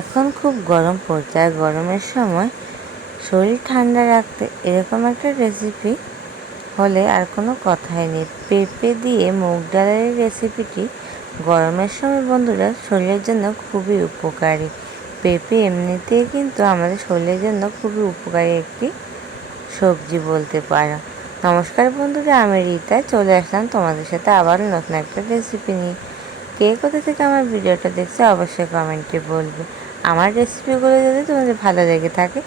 এখন খুব গরম পড়ছে, আর গরমের সময় শরীর ঠান্ডা রাখতে এরকম একটা রেসিপি হলে আর কোনো কথাই নেই। পেঁপে দিয়ে মুগ ডালের রেসিপিটি গরমের সময় বন্ধুরা শরীরের জন্য খুবই উপকারী। পেঁপে এমনিতেই কিন্তু আমাদের শরীরের জন্য খুবই উপকারী একটি সবজি বলতে পারো। নমস্কার বন্ধুরা, আমি রীতা চলে আসলাম তোমাদের সাথে আবার নতুন একটা রেসিপি নিয়ে। কে কোথা থেকে আমার ভিডিওটা দেখছে অবশ্যই কমেন্টে বলবে। আমার রেসিপিগুলো যদি তোমাদের ভালো লেগে থাকে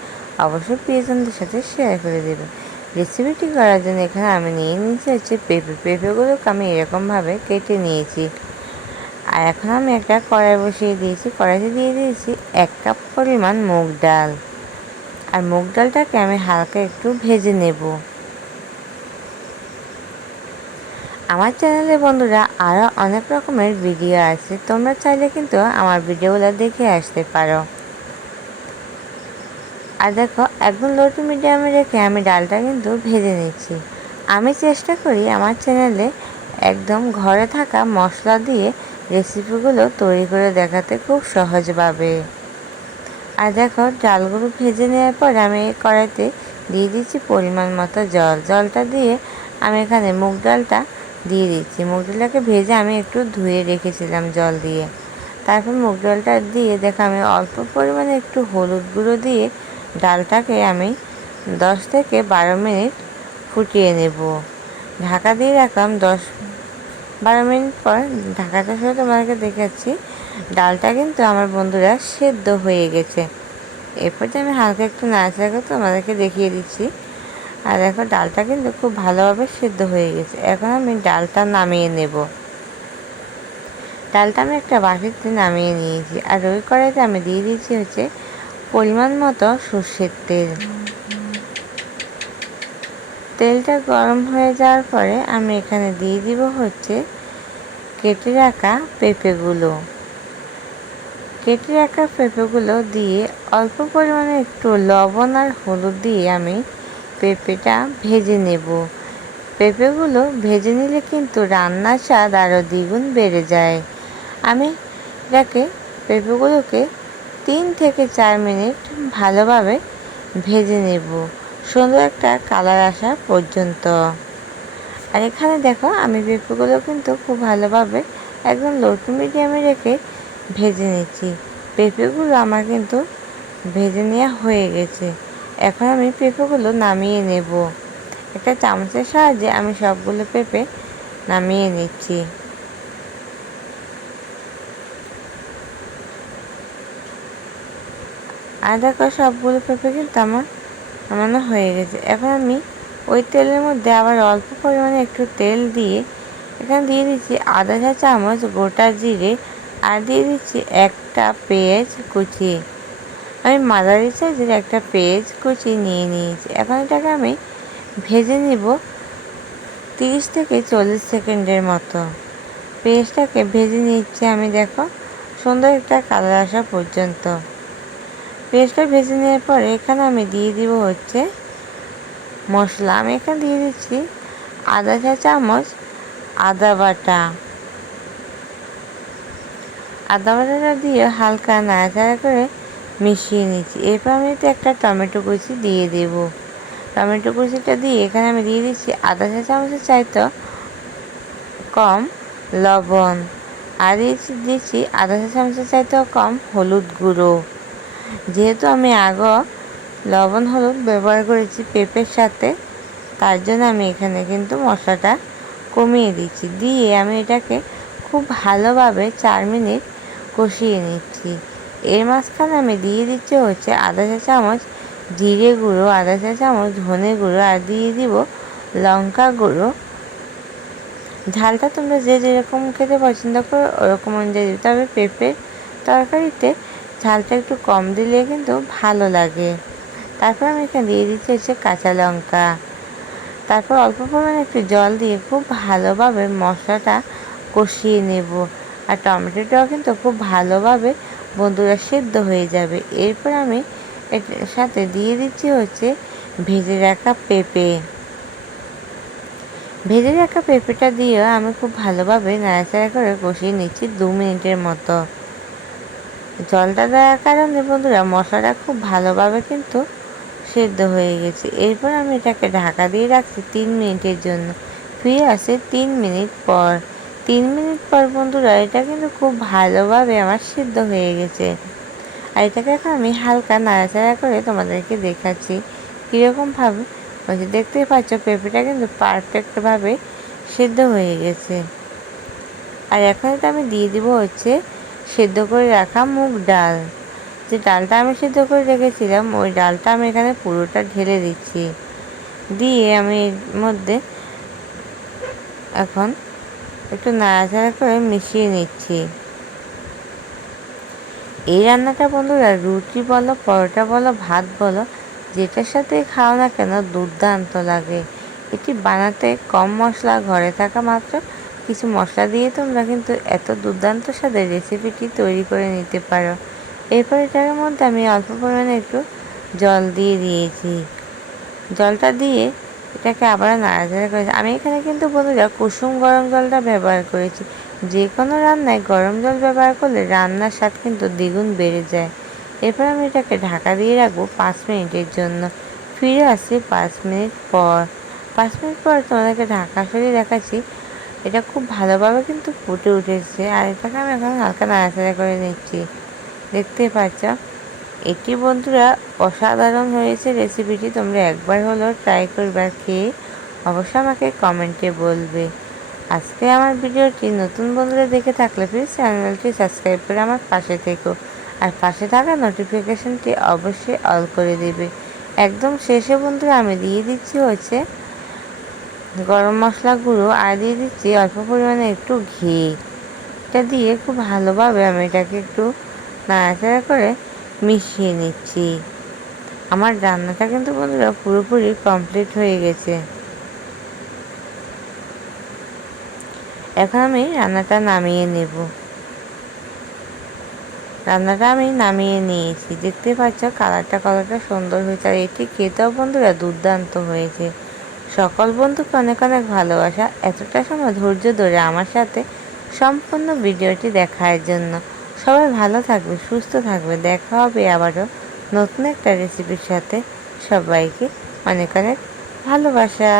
অবশ্যই প্রিয়জনদের সাথে শেয়ার করে দেবে। রেসিপিটি করার জন্য এখানে আমি নিয়ে নিয়েছি হচ্ছে পেঁপেগুলোকে আমি এরকমভাবে কেটে নিয়েছি। আর এখন আমি একটা কড়াই বসিয়ে দিয়েছি, কড়াইতে দিয়ে দিয়েছি 1 কাপ পরিমাণ মুগ ডাল। আর মুগ ডালটাকে আমি হালকা একটু ভেজে নেব। আমার চ্যানেলে বন্ধুরা আরও অনেক রকমের ভিডিও আছে, তোমরা চাইলে কিন্তু আমার ভিডিওগুলো দেখে আসতে পারো। আর দেখো, একদম লো টু মিডিয়ামে রেখে আমি ডালটা কিন্তু ভেজে নিচ্ছি। আমি চেষ্টা করি আমার চ্যানেলে একদম ঘরে থাকা মশলা দিয়ে রেসিপিগুলো তৈরি করে দেখাতে খুব সহজভাবে। আর দেখো, ডালগুলো ভেজে নেওয়ার পর আমি এই কড়াইতে দিয়ে দিচ্ছি পরিমাণ মতো জল। জলটা দিয়ে আমি এখানে মুগ ডালটা দিয়ে দিচ্ছি। মুগ ডালটাকে ভেজে আমি একটু ধুয়ে রেখেছিলাম জল দিয়ে। তারপর মুগ ডালটা দিয়ে দেখো আমি অল্প পরিমাণে একটু হলুদ গুঁড়ো দিয়ে ডালটাকে আমি 10 থেকে 12 মিনিট ফুটিয়ে নেব। ঢাকা দিয়ে রাখলাম। 10-12 মিনিট পর ঢাকাটা সহ তোমাদেরকে দেখাচ্ছি ডালটা কিন্তু আমার বন্ধুরা সেদ্ধ হয়ে গেছে। এরপর আমি হালকা একটু নাড়াচাড়া করে তোমাদেরকে দেখিয়ে দিচ্ছি। আর দেখো, ডালটা কিন্তু খুব ভালোভাবে সেদ্ধ হয়ে গেছে। এখন আমি ডালটা নামিয়ে নেব। ডালটা আমি একটা বাটিতে নামিয়ে নিয়েছি। আর ওই কড়াইতে আমি দিয়ে দিচ্ছি হচ্ছে পরিমাণ মতো সর্ষের তেল। তেলটা গরম হয়ে যাওয়ার পরে আমি এখানে দিয়ে দিব হচ্ছে কেটে রাখা পেঁপেগুলো। কেটে রাখা পেঁপেগুলো দিয়ে অল্প পরিমাণে একটু লবণ আর হলুদ দিয়ে আমি পেঁপেটা ভেজে নেব। পেঁপেগুলো ভেজে নিলে কিন্তু রান্নার স্বাদ আরও দ্বিগুণ বেড়ে যায়। আমি পেঁপেগুলোকে 3 থেকে 4 মিনিট ভালোভাবে ভেজে নেব, সুন্দর একটা কালার আসা পর্যন্ত। আর এখানে দেখো, আমি পেঁপেগুলো কিন্তু খুব ভালোভাবে একদম লো টু মিডিয়ামে রেখে ভেজে নিচ্ছি। পেঁপেগুলো আমার কিন্তু ভেজে নেওয়া হয়ে গেছে। এখন আমি পেঁপেগুলো নামিয়ে নেব। একটা চামচের সাহায্যে আমি সবগুলো পেঁপে নামিয়ে নিচ্ছি। আর দেখো, সবগুলো পেঁপে কিন্তু আমার নামানো হয়ে গেছে। এখন আমি ওই তেলের মধ্যে আবার অল্প পরিমাণে একটু তেল দিয়ে এখানে দিয়ে দিচ্ছি আধা চা চামচ গোটা জিরে। আর দিয়ে দিচ্ছি একটা পেঁয়াজ কুচি। আমি মাঝারি সাইজের একটা পেঁয়াজ কুচি নিয়ে নিয়েছি। এখন এটাকে আমি ভেজে নিব 30 থেকে 40 সেকেন্ডের মতো। পেঁয়াজটাকে ভেজে নিচ্ছি আমি, দেখো সুন্দর একটা কালার আসা পর্যন্ত। পেঁয়াজটা ভেজে নেওয়ার পরে এখানে আমি দিয়ে দিব হচ্ছে মশলা। আমি এখানে দিয়ে দিচ্ছি আধা চা চামচ আদা বাটা। আদা বাটাটা দিয়ে হালকা নাড়াচাড়া করে মিশিয়ে নিচ্ছি। এরপর আমি একটা টমেটো কুচি দিয়ে দেব। টমেটো কুচিটা দিয়ে এখানে আমি দিয়ে দিচ্ছি আধা চা চামচের চাইতে কম লবণ। আর দিচ্ছি আধা চা চামচের চাইতেও কম হলুদ গুঁড়ো। যেহেতু আমি আগে লবণ হলুদ ব্যবহার করেছি পেঁপের সাথে, তার জন্য আমি এখানে কিন্তু মশলাটা কমিয়ে দিচ্ছি। দিয়ে আমি এটাকে খুব ভালোভাবে 4 মিনিট কষিয়ে নিচ্ছি। এর মাঝখানে আমি দিয়ে দিচ্ছি হচ্ছে আধা চা চামচ জিরে গুঁড়ো, আধা চা চামচ ধনে গুঁড়ো, আর দিয়ে দিব লঙ্কা গুঁড়ো। ঝালটা তোমরা যে যেরকম খেতে পছন্দ করো ওরকম অনুযায়ী দিবে, তবে পেঁপের তরকারিতে ঝালটা একটু কম দিলে কিন্তু ভালো লাগে। তারপর আমি এখানে দিয়ে দিচ্ছি হচ্ছে কাঁচা লঙ্কা। তারপর অল্প পরিমাণে একটু জল দিয়ে খুব ভালোভাবে মশলাটা কষিয়ে নেব। আর টমেটোটাও কিন্তু খুব ভালোভাবে বন্ধুরা সেদ্ধ হয়ে যাবে। এরপর আমি এটার সাথে দিয়ে দিচ্ছি হচ্ছে ভেজে রাখা পেঁপে। ভেজে রাখা পেঁপেটা দিয়েও আমি খুব ভালোভাবে নাড়াচাড়া করে কষিয়ে নিচ্ছি 2 মিনিটের মতো। জলটা দেওয়ার কারণে বন্ধুরা মশলাটা খুব ভালোভাবে কিন্তু সেদ্ধ হয়ে গেছে। এরপর আমি এটাকে ঢাকা দিয়ে রাখছি 3 মিনিটের জন্য। ফিরে আসে 3 মিনিট পর। 3 মিনিট পর বন্ধুরা এটা কিন্তু খুব ভালোভাবে আমার সিদ্ধ হয়ে গেছে। আর এটাকে এখন আমি হালকা নাড়াচাড়া করে তোমাদেরকে দেখাচ্ছি কীরকমভাবে হয়েছে। দেখতেই পাচ্ছ পেঁপেটা কিন্তু পারফেক্টভাবে সিদ্ধ হয়ে গেছে। আর এখন এটা আমি দিয়ে দিব হচ্ছে সেদ্ধ করে রাখা মুগ ডাল। যে ডালটা আমি সেদ্ধ করে রেখেছিলাম ওই ডালটা আমি এখানে পুরোটা ঢেলে দিচ্ছি। দিয়ে আমি এর মধ্যে এখন একটু নাড়াচাড়া করে মিশিয়ে নিচ্ছি। এই রান্নাটা বন্ধুরা রুটি বলো, পরোটা বলো, ভাত বলো, যেটার সাথে খাও না কেন দুর্দান্ত লাগে। এটি বানাতে কম মশলা, ঘরে থাকা মাত্র কিছু মশলা দিয়ে তোমরা কিন্তু এত দুর্দান্ত স্বাদের রেসিপিটি তৈরি করে নিতে পারো। এরপর এটার মধ্যে আমি অল্প পরিমাণে একটু জল দিয়ে দিয়েছি। জলটা দিয়ে এটাকে আবার নাড়াচাড়া করেছি। আমি এখানে কিন্তু বন্ধুরা কুসুম গরম জলটা ব্যবহার করেছি। যে কোনো রান্নায় গরম জল ব্যবহার করলে রান্নার স্বাদ কিন্তু দ্বিগুণ বেড়ে যায়। এরপর আমি এটাকে ঢাকা দিয়ে রাখবো 5 মিনিটের জন্য। ফিরে আসছি 5 মিনিট পর। 5 মিনিট পর তোমাদেরকে ঢাকা সরিয়ে দেখাচ্ছি এটা খুব ভালোভাবে কিন্তু ফুটে উঠেছে। আর এটাকে আমি এখন হালকা নাড়াচাড়া করে নিচ্ছি। দেখতেই পাচ্ছ এটি বন্ধুরা অসাধারণ হয়েছে রেসিপিটি। তোমরা একবার হলেও ট্রাই করবে, খেয়ে অবশ্যই আমাকে কমেন্টে বলবে। আজকে আমার ভিডিওটি নতুন বন্ধুরা দেখে থাকলে প্লিজ চ্যানেলটি সাবস্ক্রাইব করে আমার পাশে থেকো। আর পাশে থাকা নোটিফিকেশনটি অবশ্যই অল করে দেবে। একদম শেষে বন্ধুরা আমি দিয়ে দিচ্ছি হচ্ছে গরম মশলা গুঁড়ো আর দিয়ে দিচ্ছি অল্প পরিমাণে একটু ঘি। এটা দিয়ে খুব ভালোভাবে আমি এটাকে একটু নাড়াচাড়া করে মিশিয়ে নিচ্ছি। আমার রান্নাটা কিন্তু বন্ধুরা পুরোপুরি কমপ্লিট হয়ে গেছে। এখন আমি রান্নাটা নামিয়ে নেব। রান্নাটা আমি নামিয়ে নিয়েছি। দেখতে পাচ্ছ কালারটা কতটা সুন্দর হয়েছে। আর এটি খেতেও বন্ধুরা দুর্দান্ত হয়েছে। সকল বন্ধুকে অনেক অনেক ভালোবাসা এতটা সময় ধৈর্য ধরে আমার সাথে সম্পূর্ণ ভিডিওটি দেখার জন্য। সবাই ভালো থাকবে, সুস্থ থাকবে। দেখা হবে আবারও নতুন একটা রেসিপির সাথে। সবাইকে অনেক অনেক ভালোবাসা।